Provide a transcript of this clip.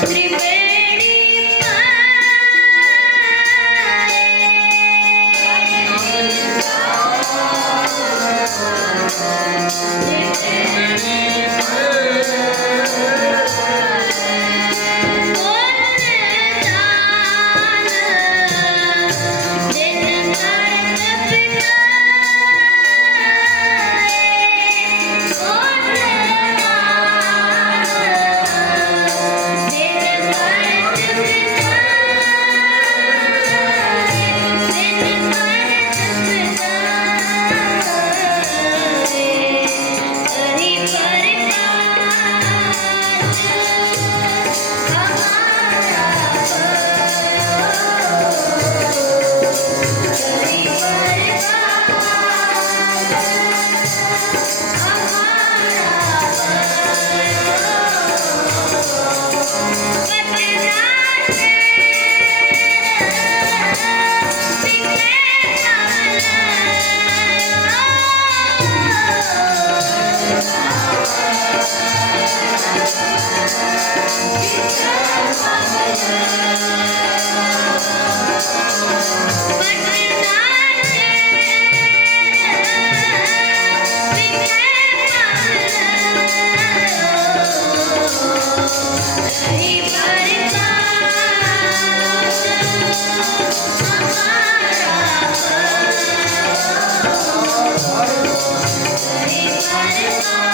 Sempre bem. Thank you.